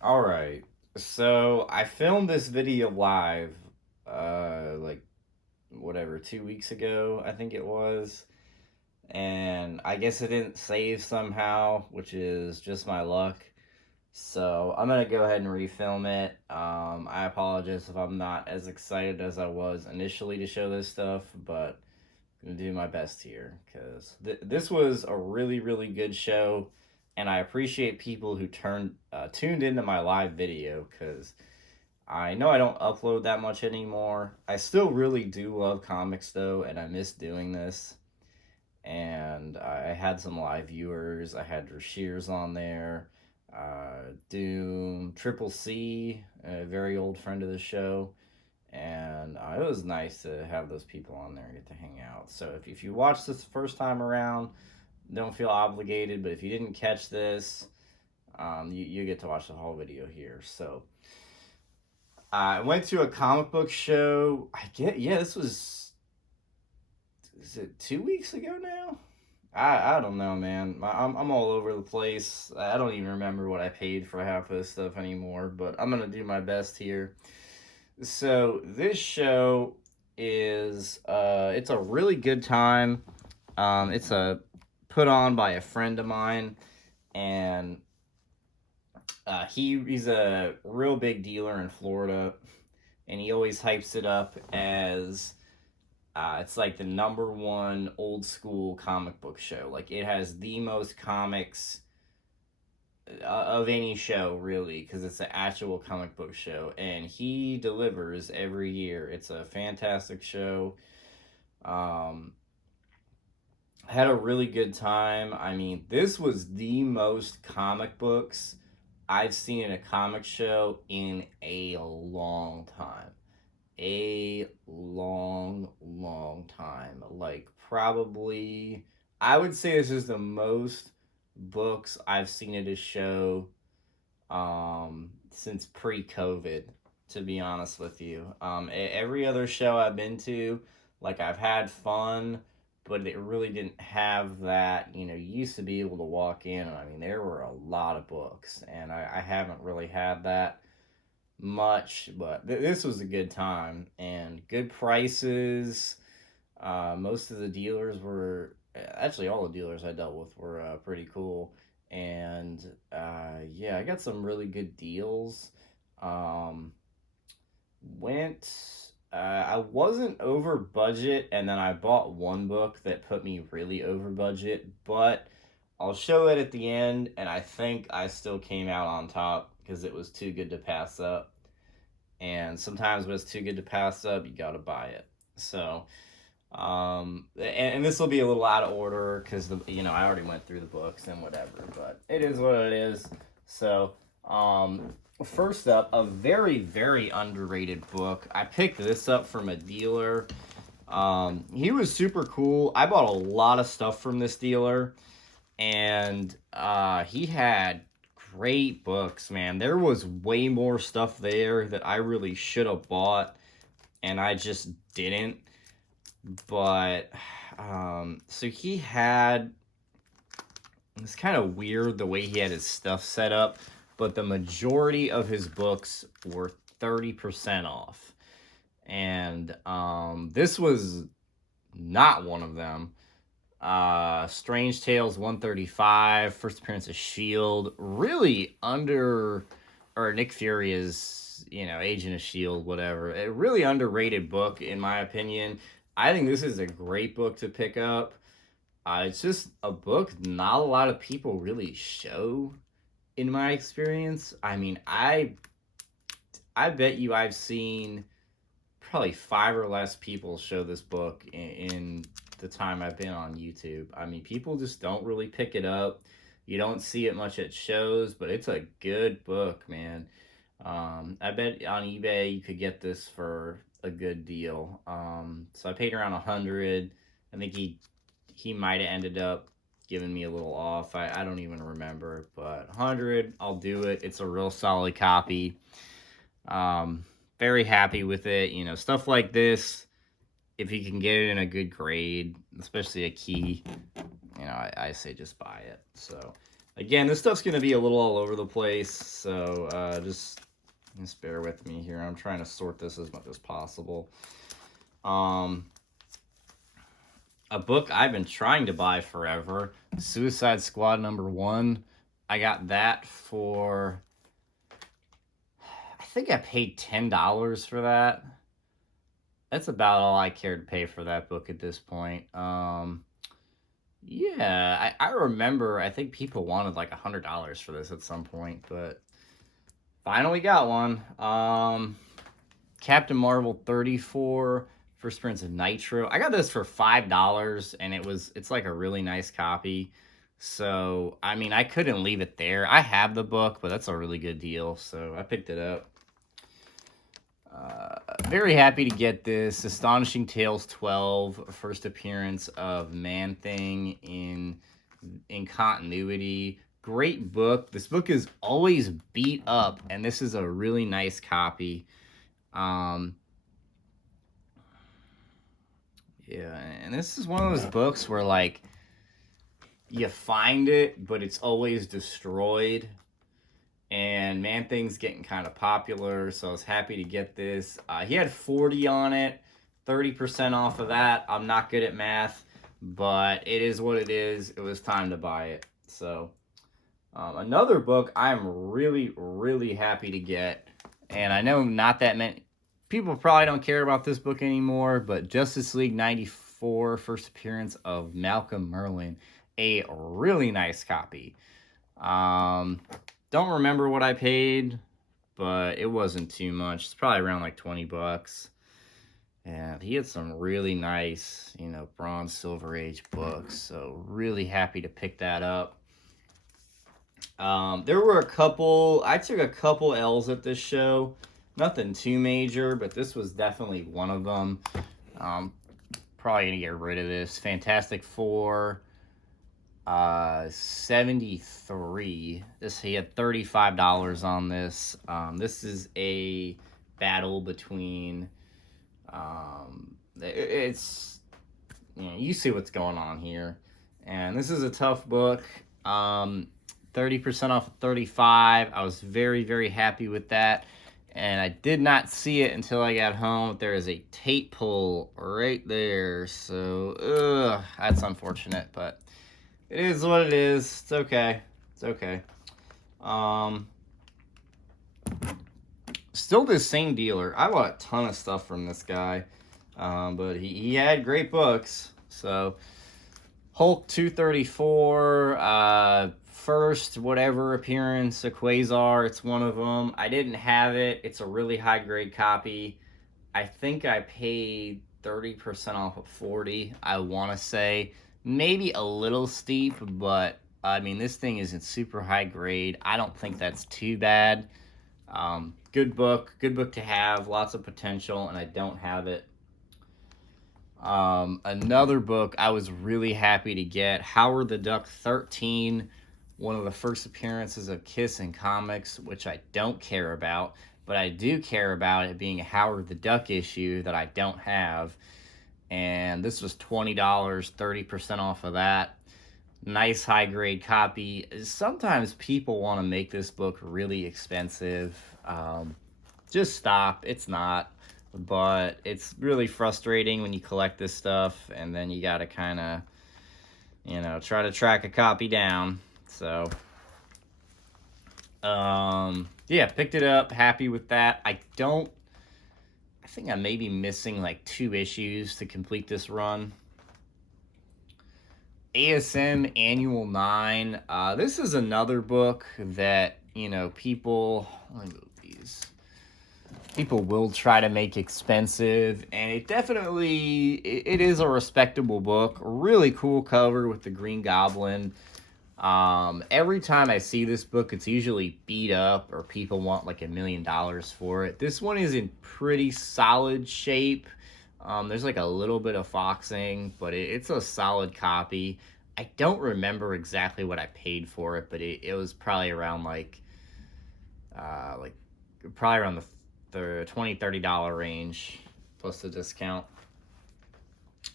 All right. So I filmed this video live, like whatever, 2 weeks ago, I think it was. And I guess it didn't save somehow, which is just my luck. So I'm gonna go ahead and refilm it. I apologize if I'm not as excited as I was initially to show this stuff, but I'm gonna do my best here because this was a really, really good show, and I appreciate people who tuned into my live video because I know I don't upload that much anymore. I still really do love comics though, and I miss doing this. And I had some live viewers. I had Rashirs on there, Doom, Triple C, a very old friend of the show, and it was nice to have those people on there and get to hang out. So if you watch this the first time around, don't feel obligated. But if you didn't catch this, you get to watch the whole video here. So I went to a comic book show. Yeah, this was, is it 2 weeks ago now? I don't know, man. I'm all over the place. I don't even remember what I paid for half of this stuff anymore, but I'm gonna do my best here. So this show is it's a really good time. It's a put on by a friend of mine, and he's a real big dealer in Florida, and he always hypes it up as it's like the number one old school comic book show. Like it has the most comics of any show, really, because it's an actual comic book show, and he delivers every year. It's a fantastic show. Um, had a really good time. I mean, this was the most comic books I've seen in a comic show in a long time. A long, long time. Like, probably, I would say this is the most books I've seen at a show since pre-COVID, to be honest with you. Every other show I've been to, like I've had fun, but it really didn't have that. You used to be able to walk in, and I mean, there were a lot of books, and I haven't really had that much, but this was a good time and good prices. Most of the dealers were actually all the dealers I dealt with were pretty cool, and yeah, I got some really good deals. Um, went. I wasn't over budget, and then I bought one book that put me really over budget, but I'll show it at the end, and I think I still came out on top because it was too good to pass up. And sometimes when it's too good to pass up, you gotta buy it. So and this will be a little out of order because I already went through the books and whatever, but it is what it is. So first up, a very, very underrated book. I picked this up from a dealer. He was super cool. I bought a lot of stuff from this dealer, and he had great books, man. There was way more stuff there that I really should have bought, and I just didn't. But so he had, it's kind of weird the way he had his stuff set up, but the majority of his books were 30% off. And this was not one of them. Strange Tales 135, first appearance of Shield, really under, or Nick Fury is, Agent of Shield, whatever. A really underrated book in my opinion. I think this is a great book to pick up. It's just a book not a lot of people really show, in my experience. I mean, I bet you I've seen probably five or less people show this book in the time I've been on YouTube. I mean, people just don't really pick it up. You don't see it much at shows, but it's a good book, man. I bet on eBay you could get this for a good deal. So I paid around 100. I think he might have ended up giving me a little off. I don't even remember, but 100, I'll do it. It's a real solid copy. Um, Very happy with it. Stuff like this, if you can get it in a good grade, especially a key, I say just buy it. So Again, this stuff's going to be a little all over the place, so just bear with me here. I'm trying to sort this as much as possible. A book I've been trying to buy forever, Suicide Squad #1. I got that for, I think I paid $10 for that. That's about all I care to pay for that book at this point. Yeah, I remember, I think people wanted like $100 for this at some point, but finally got one. Captain Marvel 34, First Prince of Nitro. I got this for $5, and it's like a really nice copy. So, I mean, I couldn't leave it there. I have the book, but that's a really good deal, so I picked it up. Very happy to get this. Astonishing Tales 12, first appearance of Man-Thing in continuity. Great book. This book is always beat up, and this is a really nice copy. Yeah, and this is one of those books where, like, you find it, but it's always destroyed. And Man-Thing's getting kind of popular, so I was happy to get this. He had 40 on it, 30% off of that. I'm not good at math, but it is what it is. It was time to buy it. So, another book I'm really, really happy to get, and I know not that many people probably don't care about this book anymore, but Justice League 94, first appearance of Malcolm Merlyn, a really nice copy. Don't remember what I paid, but it wasn't too much. It's probably around like $20. And he had some really nice, Bronze, Silver Age books. So really happy to pick that up. There were I took a couple L's at this show. Nothing too major, but this was definitely one of them. Probably going to get rid of this. Fantastic Four. 73. He had $35 on this. This is a battle between it's you see what's going on here, and this is a tough book. 30% off of 35. I was very, very happy with that, and I did not see it until I got home. There is a tape pull right there, so that's unfortunate, but it is what it is. It's okay. It's okay. Still this same dealer. I bought a ton of stuff from this guy. But he had great books. So, Hulk 234, first whatever appearance, a Quasar, it's one of them. I didn't have it. It's a really high grade copy. I think I paid 30% off of 40, I want to say. Maybe a little steep, but I mean, this thing isn't super high grade. I don't think that's too bad. Good book to have, lots of potential, and I don't have it. Another book I was really happy to get, Howard the Duck 13, one of the first appearances of Kiss in comics, which I don't care about, but I do care about it being a Howard the Duck issue that I don't have. And this was $20, 30% off of that. Nice high grade copy. Sometimes people want to make this book really expensive. Just stop. It's not. But it's really frustrating when you collect this stuff and then you got to kind of, try to track a copy down. So, yeah, picked it up. Happy with that. I think I may be missing like 2 issues to complete this run. ASM Annual 9. This is another book that, people will try to make expensive, and it is a respectable book. Really cool cover with the Green Goblin. Every time I see this book, it's usually beat up or people want like $1 million for it. This one is in pretty solid shape. There's like a little bit of foxing, but it's a solid copy. I don't remember exactly what I paid for it, but it was probably around probably around the $20-$30 range plus the discount.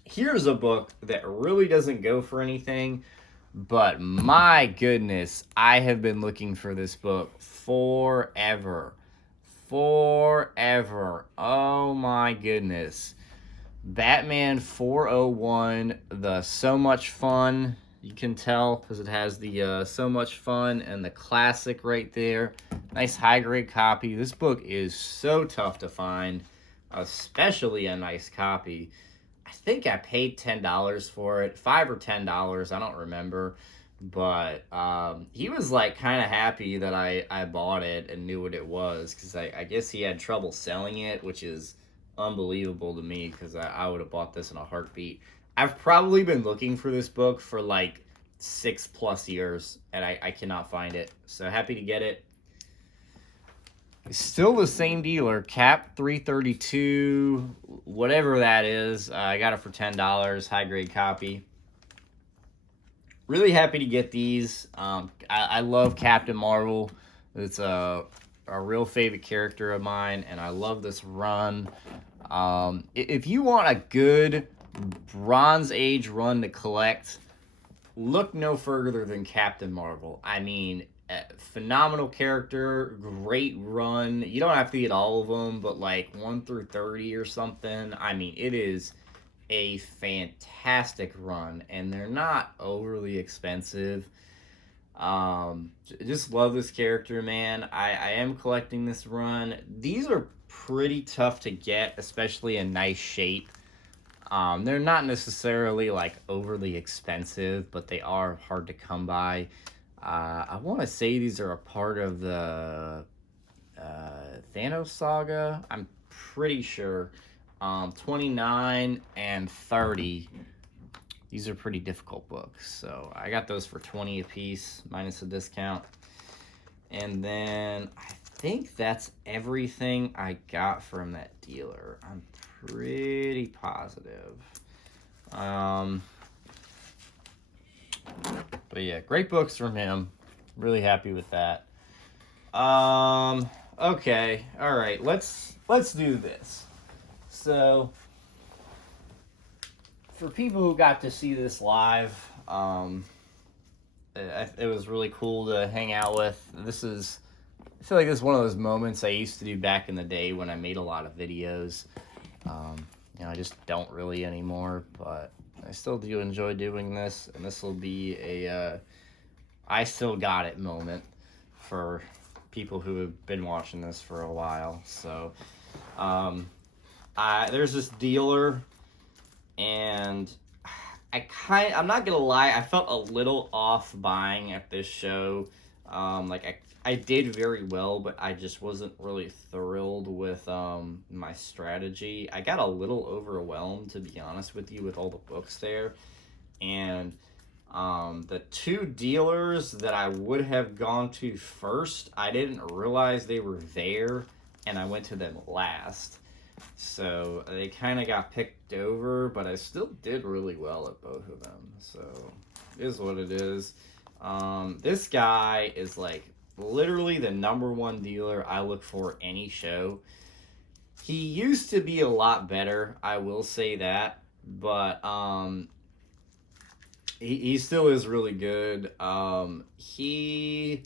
Here's a book that really doesn't go for anything, But my goodness, I have been looking for this book forever. Forever. Oh my goodness. Batman 401, the So Much Fun. You can tell because it has the So Much Fun and the classic right there. Nice high grade copy. This book is so tough to find, especially a nice copy. I think I paid $10 for it, $5 or $10. I don't remember, but he was like kind of happy that I bought it and knew what it was because I guess he had trouble selling it, which is unbelievable to me because I would have bought this in a heartbeat. I've probably been looking for this book for like 6+ years and I cannot find it. So happy to get it. Still the same dealer, Cap 332, whatever that is. I got it for $10, high grade copy. Really happy to get these. I love Captain Marvel. It's a real favorite character of mine, and I love this run. If you want a good Bronze Age run to collect, look no further than Captain Marvel. I mean, phenomenal character, great run. You don't have to get all of them, but like 1 through 30 or something. I mean, it is a fantastic run, and they're not overly expensive. Just love this character, man. I am collecting this run. These are pretty tough to get, especially in nice shape. They're not necessarily like overly expensive, but they are hard to come by. I want to say these are a part of the Thanos saga. I'm pretty sure. 29 and 30. These are pretty difficult books. So I got those for 20 a piece, minus a discount. And then I think that's everything I got from that dealer. I'm pretty positive. But yeah, great books from him. Really happy with that. Okay, all right. Let's do this. So, for people who got to see this live, it was really cool to hang out with. I feel like this is one of those moments I used to do back in the day when I made a lot of videos. I just don't really anymore, but I still do enjoy doing this, and this will be a I still got it moment for people who have been watching this for a while. So, there's this dealer, and I'm not gonna lie, I felt a little off buying at this show. I did very well, but I just wasn't really thrilled with my strategy. I got a little overwhelmed, to be honest with you, with all the books there. And the 2 dealers that I would have gone to first, I didn't realize they were there, and I went to them last. So they kind of got picked over, but I still did really well at both of them. So it is what it is. This guy is like literally the #1 dealer I look for any show. He used to be a lot better, I will say that, but he still is really good. He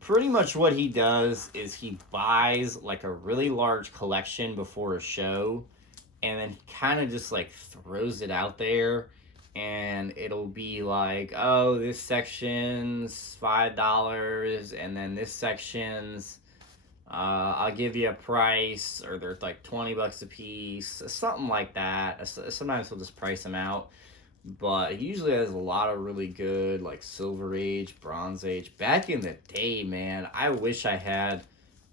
pretty much what he does is he buys like a really large collection before a show, and then kind of just like throws it out there, and it'll be like, oh, this section's $5, and then this section's I'll give you a price, or they're like $20 a piece, something like that. Sometimes he'll just price them out, but he usually has a lot of really good like Silver Age, Bronze Age. Back in the day, man, I wish I had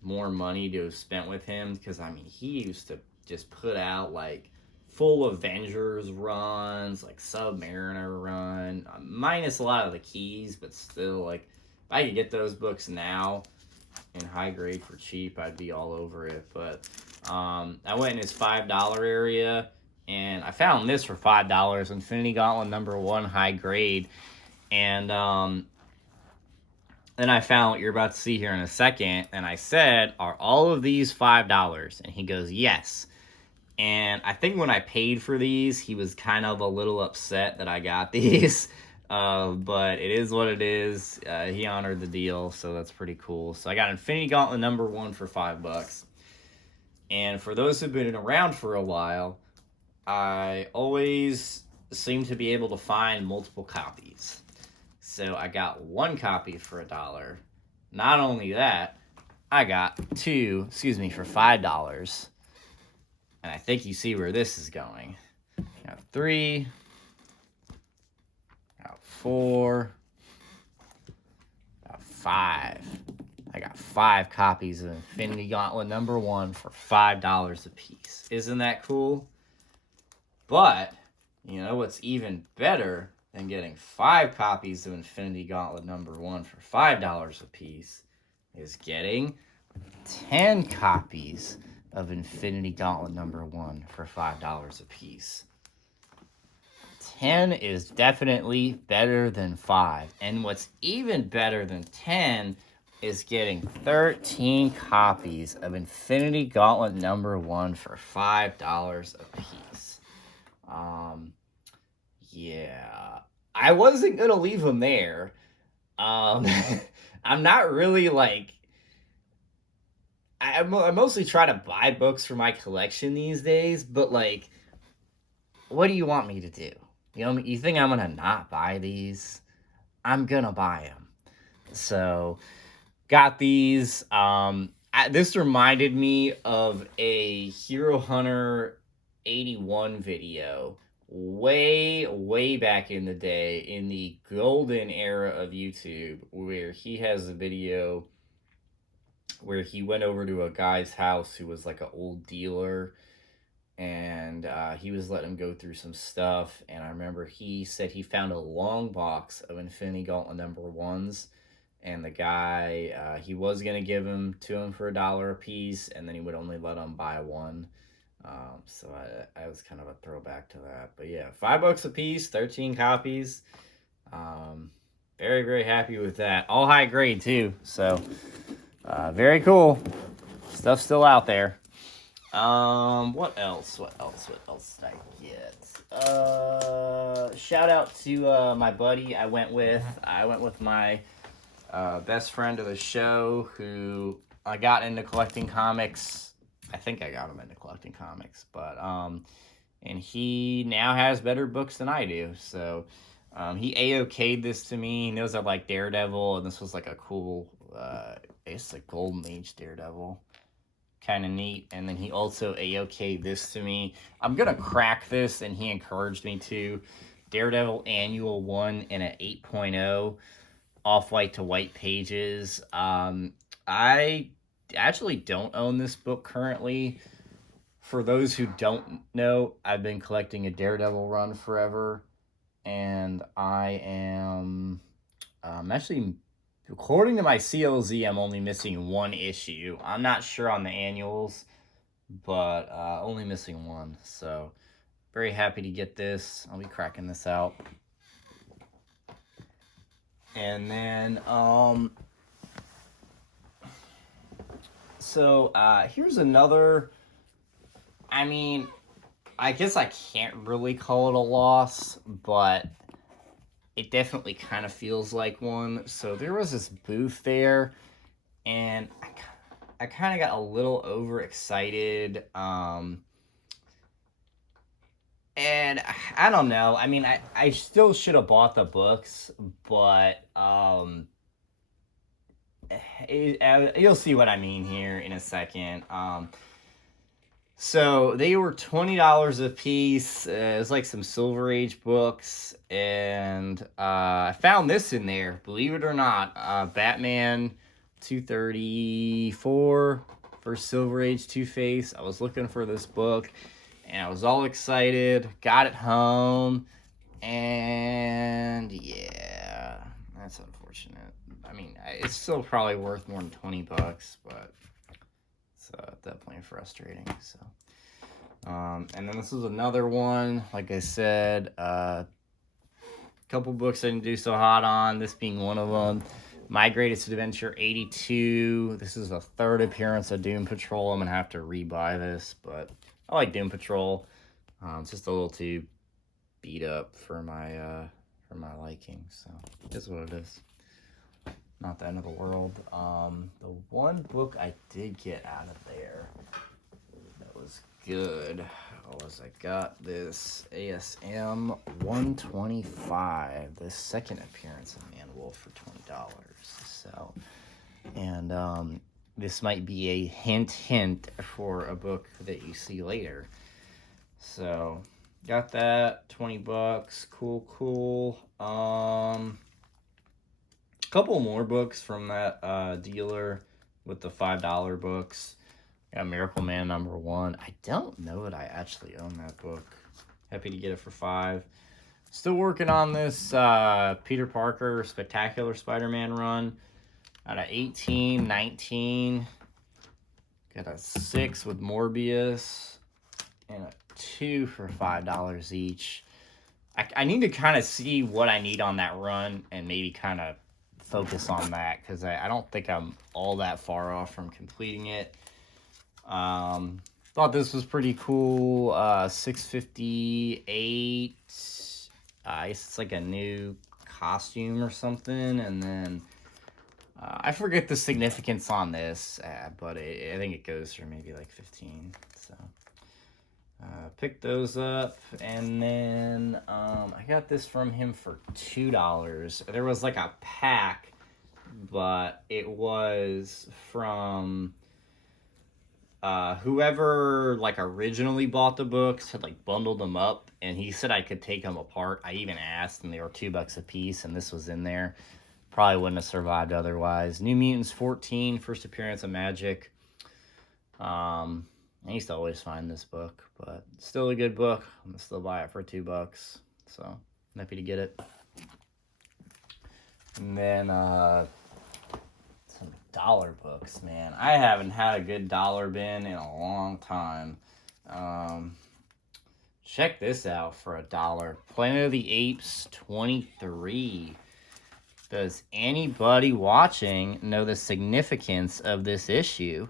more money to have spent with him, because I mean, he used to just put out like full Avengers runs, like Submariner run, minus a lot of the keys, but still, like, if I could get those books now in high grade for cheap, I'd be all over it. But I went in his $5 area, and I found this for $5, Infinity Gauntlet #1 high grade, and then I found what you're about to see here in a second, and I said, are all of these $5? And he goes, yes. And I think when I paid for these, he was kind of a little upset that I got these. But it is what it is. He honored the deal, so that's pretty cool. So I got Infinity Gauntlet #1 for $5. And for those who've been around for a while, I always seem to be able to find multiple copies. So I got one copy for $1. Not only that, I got two, for $5. And I think you see where this is going. Got 3, got 4, got 5. I got 5 copies of Infinity Gauntlet #1 for $5 a piece. Isn't that cool? But, you know what's even better than getting 5 copies of Infinity Gauntlet #1 for $5 a piece is getting 10 copies of Infinity Gauntlet #1 for $5 a piece. 10 is definitely better than 5. And what's even better than 10 is getting 13 copies of Infinity Gauntlet #1 for $5 a piece. Yeah. I wasn't going to leave them there. I'm not really like... I mostly try to buy books for my collection these days, but like, what do you want me to do? You know, you think I'm gonna not buy these? I'm gonna buy them. So, got these. This reminded me of a Hero Hunter 81 video way back in the day, in the golden era of YouTube, where he has a video where he went over to a guy's house who was like an old dealer, and he was letting him go through some stuff. And I remember he said he found a long box of Infinity Gauntlet #1s, and the guy, he was going to give him to him for $1 a piece, and then he would only let him buy one. So I was kind of a throwback to that. But yeah, $5 a piece, 13 copies. Very happy with that. All high grade too, so very cool. Stuff's still out there. What else did I get? Shout out to my buddy I went with my best friend of the show, who I got into collecting comics. I think I got him into collecting comics, but and he now has better books than I do. So he A-okayed this to me. He knows I like Daredevil, and this was like a cool, it's a Golden Age Daredevil. Kind of neat. And then he also A-okayed this to me. I'm gonna crack this, and he encouraged me to. Daredevil Annual 1 in an 8.0, off-white to white pages. I actually don't own this book currently. For those who don't know, I've been collecting a Daredevil run forever, and I am actually, according to my CLZ, I'm only missing 1 issue. I'm not sure on the annuals, but only missing 1. So very happy to get this. I'll be cracking this out. And then so here's another, I mean, I guess I can't really call it a loss, but it definitely kind of feels like one. So there was this booth there, and I kind of got a little overexcited. And I don't know. I mean, I still should have bought the books, but you'll see what I mean here in a second. So they were $20 a piece. It was like some Silver Age books, and I found this in there. Believe it or not, Batman 234 for Silver Age Two-Face. I was looking for this book, and I was all excited. Got it home, and yeah, that's unfortunate. I mean, it's still probably worth more than $20, but it's definitely frustrating. So, and then this is another one. Like I said, couple books I didn't do so hot on. This being one of them. My Greatest Adventure 82. This is the 3rd appearance of Doom Patrol. I'm gonna have to rebuy this, but I like Doom Patrol. It's just a little too beat up for my for my liking. So it is what it is. Not the end of the world. The one book I did get out of there that was good was I got this ASM 125, the second appearance of Man Wolf for $20. So, and this might be a hint for a book that you see later. So, got that, $20, cool. Couple more books from that dealer with the $5 books. Got Miracle Man #1. I don't know that I actually own that book. Happy to get it for $5. Still working on this Peter Parker Spectacular Spider-Man run. Got a 18, 19. Got a 6 with Morbius. And a 2 for $5 each. I need to kind of see what I need on that run and maybe kind of focus on that, because I don't think I'm all that far off from completing it. Thought this was pretty cool. 658. I guess it's like a new costume or something, and then I forget the significance on this, but I think it goes for maybe like 15. So picked those up, and then I got this from him for $2. There was like a pack, but it was from whoever like originally bought the books had like bundled them up, and he said I could take them apart. I even asked, and they were $2 a piece, and this was in there. Probably wouldn't have survived otherwise. New Mutants 14, first appearance of Magic. I used to always find this book, but still a good book. I'm gonna still buy it for $2, so I'm happy to get it. And then some dollar books, man. I haven't had a good dollar bin in a long time. Check this out for $1. Planet of the Apes 23. Does anybody watching know the significance of this issue?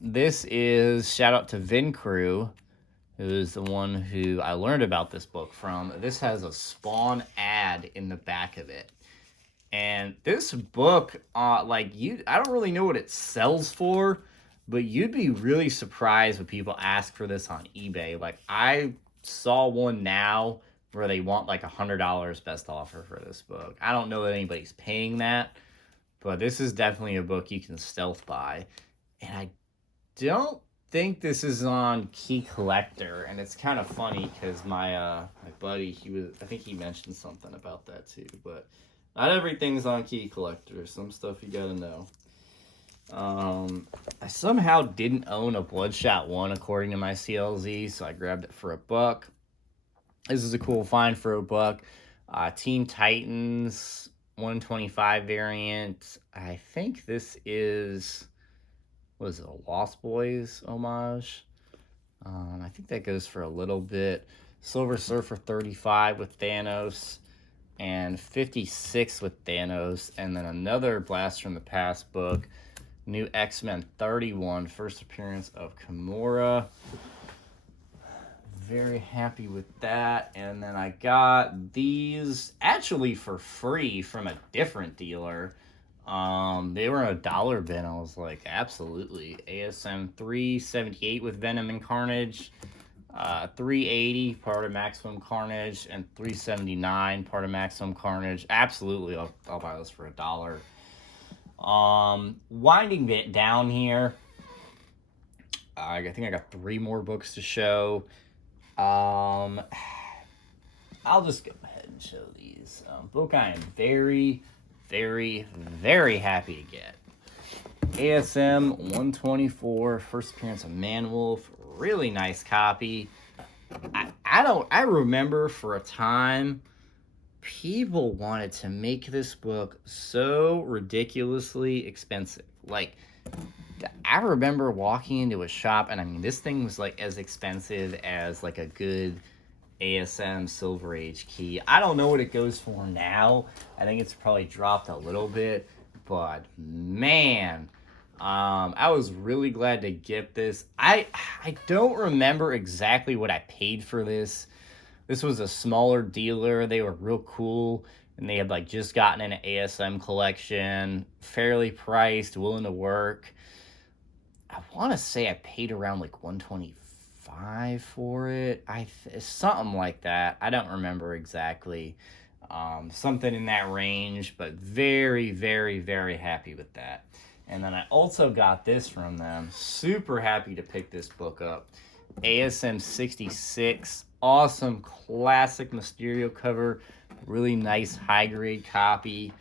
This is, shout out to Vin Crew, who is the one who I learned about this book from. This has a Spawn ad in the back of it. And this book, I don't really know what it sells for, but you'd be really surprised when people ask for this on eBay. Like, I saw one now where they want like $100 best offer for this book. I don't know that anybody's paying that, but this is definitely a book you can stealth buy. And I don't think this is on Key Collector, and it's kind of funny because my buddy, I think he mentioned something about that too, but not everything's on Key Collector. Some stuff you gotta know. I somehow didn't own a Bloodshot 1 according to my CLZ, so I grabbed it for $1. This is a cool find for $1. Teen Titans 125 variant. I think this is, was it a Lost Boys homage? I think that goes for a little bit. Silver Surfer 35 with Thanos, and 56 with Thanos, and then another Blast from the Past book, New X-Men 31, first appearance of Kimura. Very happy with that. And then I got these actually for free from a different dealer. They were in $1 bin. I was like, absolutely. ASM 378 with Venom and Carnage, 380 part of Maximum Carnage, and 379 part of Maximum Carnage. Absolutely, I'll buy this for $1. Winding it down here, I think I got 3 more books to show. I'll just go ahead and show these. Book I am very, very, very happy to get. ASM 124, first appearance of Man Wolf. Really nice copy. I remember for a time people wanted to make this book so ridiculously expensive. Like, I remember walking into a shop, and I mean, this thing was like as expensive as like a good ASM Silver Age key. I don't know what it goes for now. I think it's probably dropped a little bit, but man, I was really glad to get this. I don't remember exactly what I paid for this, This was a smaller dealer. They were real cool, and they had like just gotten an ASM collection, fairly priced, willing to work. I want to say I paid around like 125 for it. Something like that. I don't remember exactly. Something in that range, but very, very, very happy with that. And then I also got this from them. Super happy to pick this book up. ASM 66. Awesome classic Mysterio cover. Really nice high grade copy.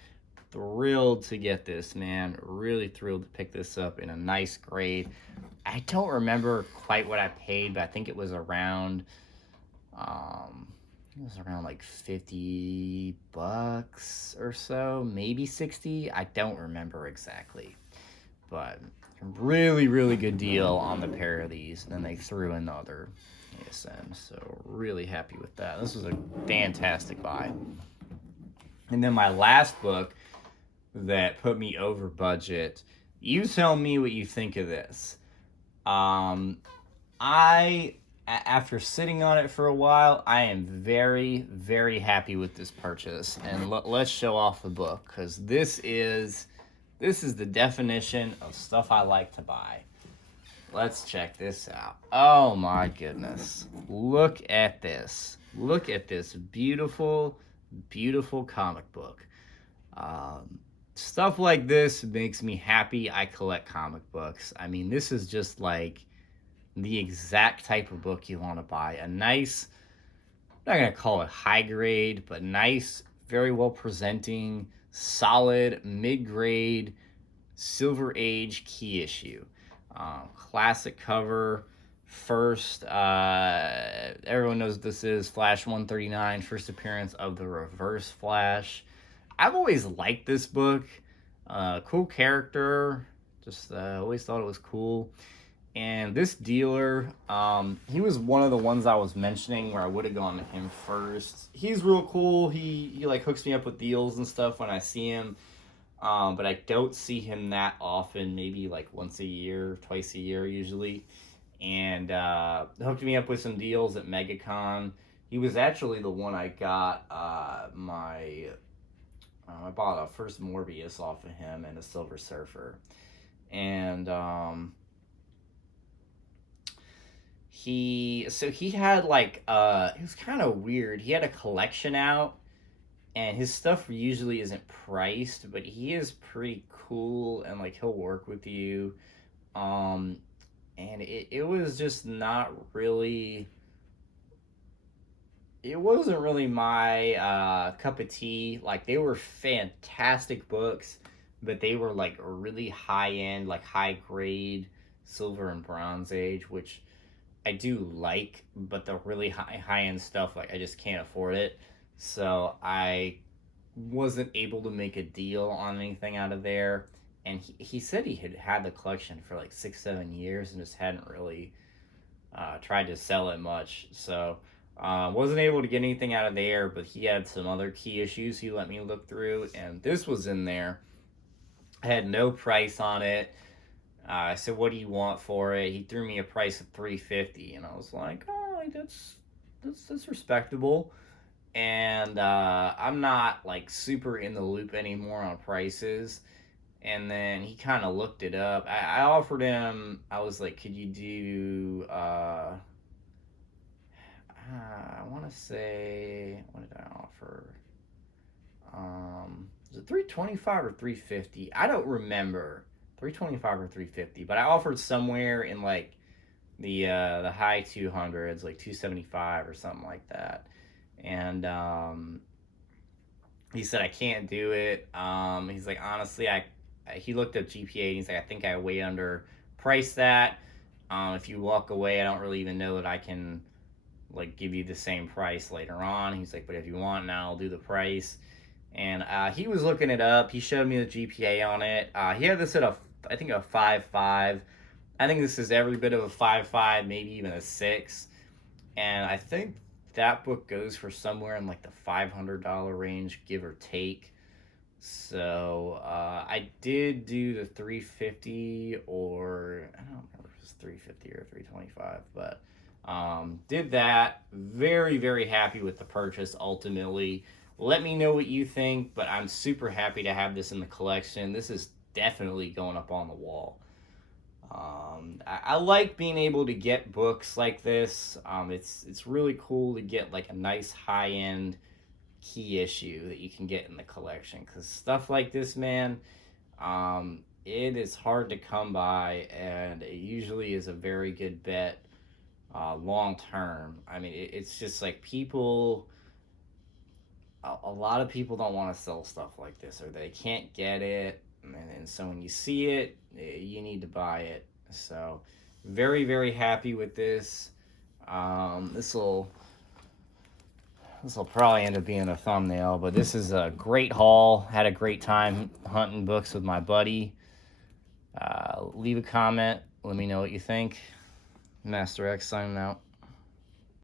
Thrilled to get this, man. Really thrilled to pick this up in a nice grade. I don't remember quite what I paid, but I think it was around like 50 bucks or so, maybe 60. I don't remember exactly. But really, really good deal on the pair of these. And then they threw in the other ASM. So really happy with that. This was a fantastic buy. And then my last book that put me over budget. You tell me what you think of this. After sitting on it for a while, I am very, very happy with this purchase. And let's show off the book, because this is the definition of stuff I like to buy. Let's check this out. Oh my goodness. Look at this. Look at this beautiful, beautiful comic book. Stuff like this makes me happy. I collect comic books. I mean, this is just like the exact type of book you want to buy. A nice, I'm not going to call it high grade, but nice, very well presenting, solid, mid-grade, Silver Age key issue. Classic cover. First, everyone knows what this is. Flash 139, first appearance of the Reverse Flash. I've always liked this book. Cool character. Just always thought it was cool. And this dealer, he was one of the ones I was mentioning where I would have gone to him first. He's real cool. He like hooks me up with deals and stuff when I see him. But I don't see him that often. Maybe like once a year, twice a year usually. And hooked me up with some deals at MegaCon. He was actually the one I got I bought a first Morbius off of him and a Silver Surfer. And he had like it was kind of weird. He had a collection out, and his stuff usually isn't priced, but he is pretty cool, and like he'll work with you. And it was just not really, it wasn't really my cup of tea. Like, they were fantastic books, but they were like really high end, like high grade Silver and Bronze Age, which I do like, but the really high end stuff, like I just can't afford it. So I wasn't able to make a deal on anything out of there. And he said he had the collection for like 6-7 years and just hadn't really tried to sell it much. So wasn't able to get anything out of there, but he had some other key issues he let me look through, and this was in there. I had no price on it. I said, "What do you want for it?" He threw me a price of $350, and I was like, "Oh, like, that's respectable." And I'm not like super in the loop anymore on prices. And then he kind of looked it up. I offered him. I was like, "Could you do?" I want to say, what did I offer? Was it 325 or 350? I don't remember. 325 or 350, but I offered somewhere in like the high 200s, like 275 or something like that. And he said I can't do it. He's like, honestly, he looked at GPA and he's like, I think I way under price that. If you walk away, I don't really even know that I can like give you the same price later on. He's like, but if you want now, I'll do the price. And he was looking it up. He showed me the GPA on it. He had this at I think a 5.5. I think this is every bit of a 5.5, maybe even a 6. And I think that book goes for somewhere in like the $500 range, give or take. So I did do the 350, or I don't remember if it was 350 or 325, but Did that. Very, very happy with the purchase ultimately. Let me know what you think, but I'm super happy to have this in the collection. This is definitely going up on the wall. I like being able to get books like this. It's really cool to get like a nice high end key issue that you can get in the collection, because stuff like this, man, it is hard to come by, and it usually is a very good bet long term. I mean, it's just like people. A lot of people don't want to sell stuff like this, or they can't get it, and so when you see it, you need to buy it. So, very, very happy with this. This will probably end up being a thumbnail, but this is a great haul. Had a great time hunting books with my buddy. Leave a comment. Let me know what you think. Master X signing out.